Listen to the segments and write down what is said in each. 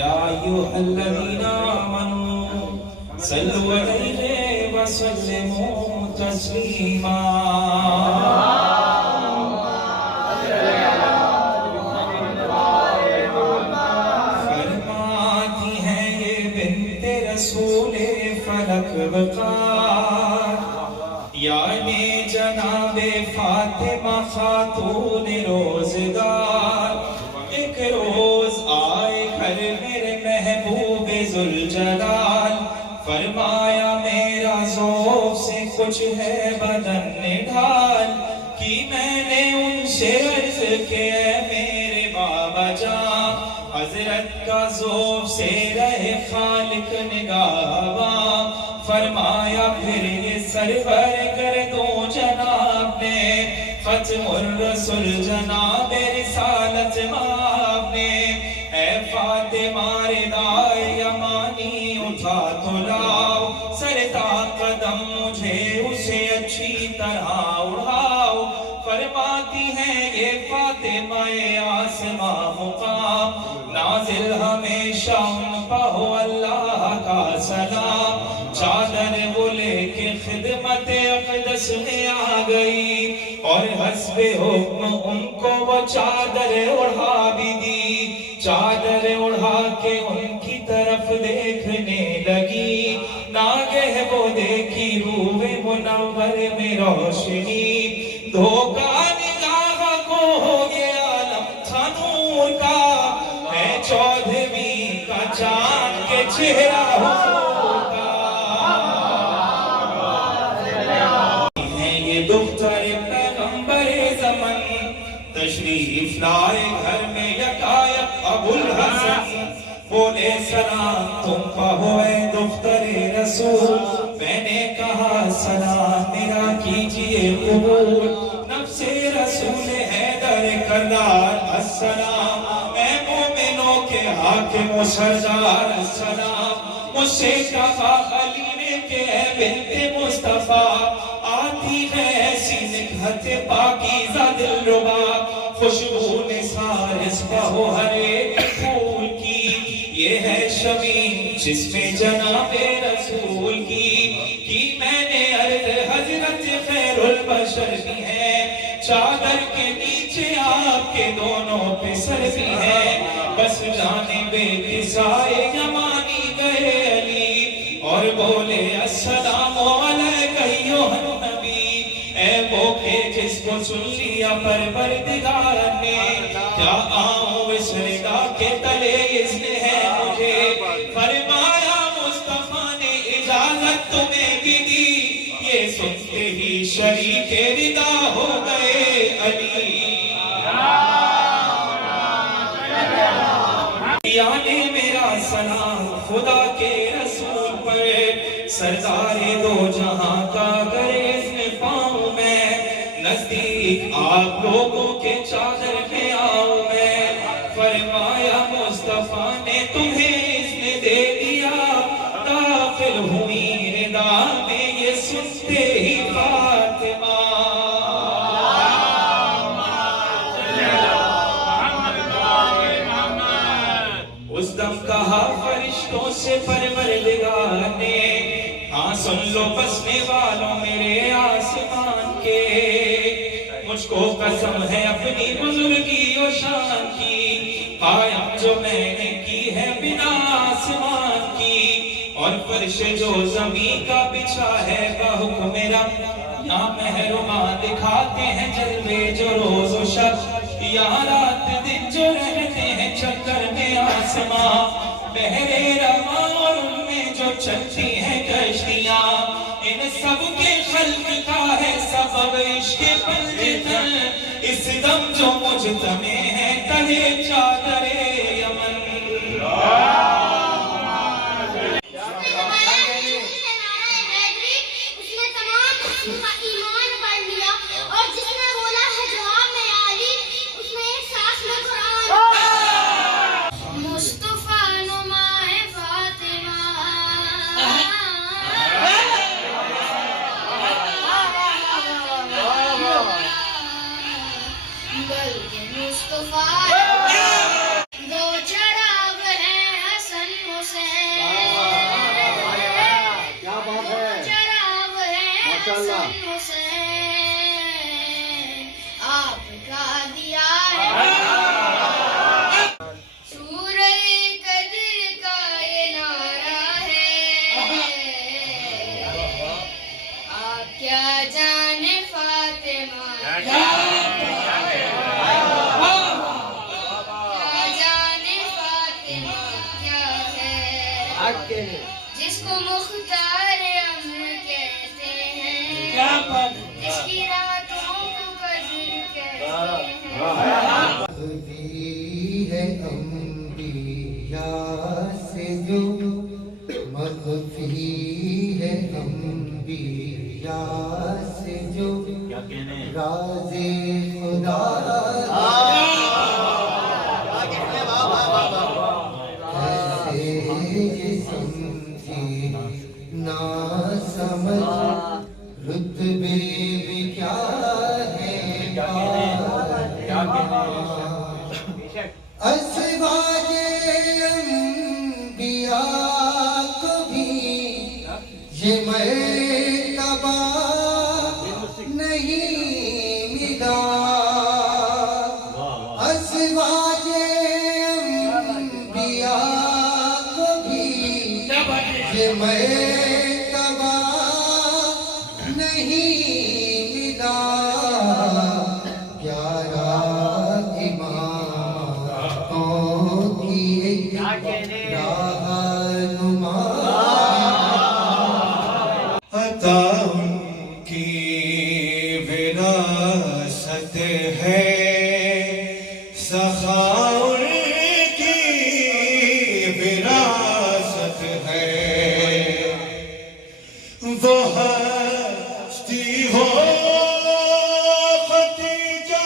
یا ایھا الذین آمنوا صلوا علیہ وسلموا تسلیما. فرماتی ہیں یہ بنت رسول فلک وقار، یعنی جناب فاطمہ خاتون روزگار. ایک روز آئے گھر میرے محبوب ذوالجلال، فرمایا میرا ذوق سے کچھ ہے بدن نڈھال. کی میں نے ان سے عرض کیا میرے بابا جان، حضرت کا ذوق سے رہے خالق نگہباں. فرمایا پھر یہ سرور کر دو جناب نے، ختم الرسول جناب رسالت ماں نے. اے فاطمہ ردائے یمانی اٹھا تو لاؤ، سرتا قدم مجھے اسے اچھی طرح اڑاؤ. فرماتی ہیں یہ فاطمہ آسماں مقام، نازل ہمیشہ ان پہ ہو اللہ کا سلام. چادر وہ لے کے خدمت اقدس میں آ گئی، اور حسب حکم ان کو وہ چادر اڑھا بھی دی. چادر اڑھا کے ان کی طرف دیکھنے لگی، ناگہ وہ دیکھی روح منور میں روشنی. دھوکا نگاہ کو ہو یہ عالم تھا نور کا، ہے چودھویں کا چاند کے چہرہ ہوگا. ہے یہ دختر پیغمبر زمن، تشریف لائے گھر میں یکایک ابو الحسن. بولے سلام تم کہو اے دختر رسول. میں نے کہا سلام میرا کیجئے قبول. نفس رسول حیدر کردار السلام، اے مومنوں کے حاکم و سردار السلام. مجھ سے کہا علی نے کہ اے بنت مصطفیٰ، آتی ہے ایسی نکہت پاکیزہ دلربا، خوشبو نثار اس پہ ہو ہر ایک پھول کی. یہ ہے شمیم جس میں جناب رسول کی میں نے عرض حضرت خیر البشر بھی ہے، چادر کے نیچے آپ کے دونوں پہ سر بھی ہے. بس جانب کسائے یمانی گئے علی، اور بولے السلام علیکہ ایھا النبی. اے وہ کہ جس کو سن لیا پروردگار نے، کیا آؤں اس ردا کے تلے اذن ہے مجھے. فرمایا مصطفیٰ نے اجازت تمہیں بھی دی، یہ سنتے ہی شریک ردا ہو گئے علی. یعنی میرا سلام خدا کے رسول پر، سردار دو جہاں کا گریز میں پاؤں میں، نزدیک آپ لوگوں کے چادر میں آؤں میں. فرمایا مصطفیٰ نے تمہیں اذن دے دیا، داخل ہوئی ردا میں یہ سنتے ہی فاطمہ. اس دم کہا فرشتوں سے پروردگار نے، ہاں سن لو بسنے والوں میرے آسمان کے، مجھ کو قسم ہے اپنی بزرگی و شان کی، قائم جو میں نے کی ہے بنا آسمان کی، اور فرش جو زمین کا بچھا ہے بحکم رب. یہاں محرماں دکھاتے ہیں جلوے جو روز و شب، یہاں رات دن جو رہتے ہیں چکر میں آسمان. بحرے رواں اور ان میں جو چلتی ہیں کشتیاں، ان سب کے خلق کا ہے سبب عشق پنجتن. اس دم جو مجتمع ہے تہے چادر یمن. حسن حسین آپ کا دیا ہے سورہ قدر کا یہ نعرہ ہے آپ کیا جانے فاطمہ کیا جانے فاطمہ کیا ہے جس کو مختار امر کہتے ہیں جس کی راتوں کو قدر کہتے ہیں مخفی ہے انبیاء سے جو مخفی ہے انبیاء سے جو راز خدا ایسے یہ سمجھی نا سمجھ رتبے بھی کیا ہے ازواج انبیاء کو بھی یہ مرتبہ نہیں ملا ازواج انبیاء کو بھی یہ مرتبہ نہیں ملا پیارا اماموں کی رہنما عطا ان کی وراثت ہے سخا ان کی وراثت ہے وہ ہستی ہو ختیجہ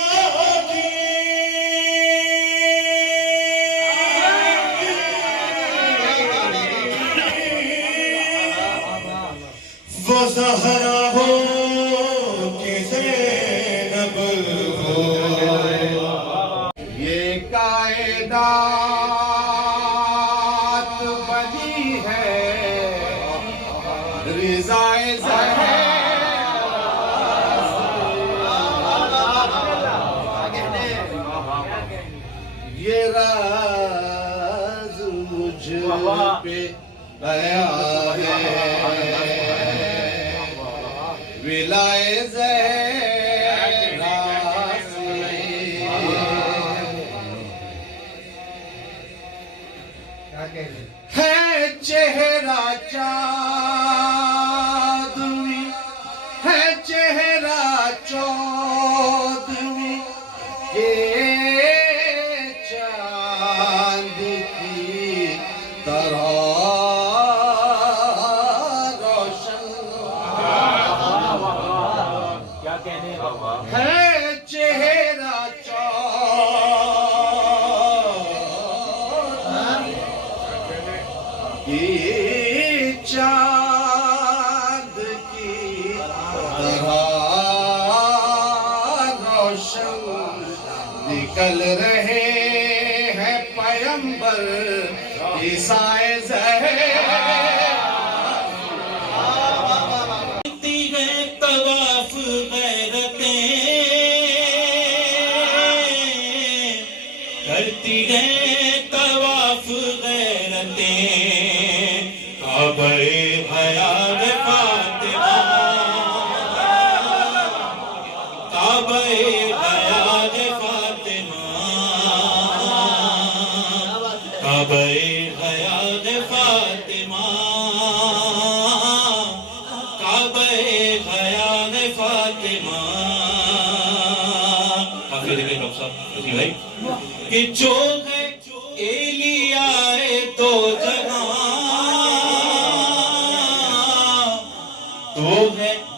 کی وہ زہرا ہو کہ زینب ہو یہ کائنات بنی ہے رضائے زہر یہ راز مجھ پہ آیا ہے ولائے زہرا سے ہے چہرہ چاندنی ہے چہرہ چودھویں یہ چاند کی طرح روشن ہے چہرہ چاند چاند کی طرح روشن نکل رہے ہیں پیمبر عیسیٰ زہر کرتی ہیں طواف غیرتیں کرتی ہیں طواف غیرتیں کعبہ حیات فاطمہ کعبہ حیات فاطمہ کعبہ حیات فاطمہ کعبہ حیات فاطمہ کافی دیکھیں ڈاکٹر صاحب بھائی کہ جو ہے ایلیائے دو جہاں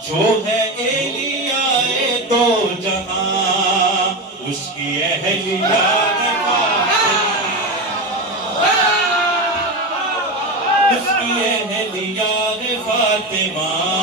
جو ہے ایلیائے دو جہاں اس کی اہلیہ اس کی اہلیہ فاطمہ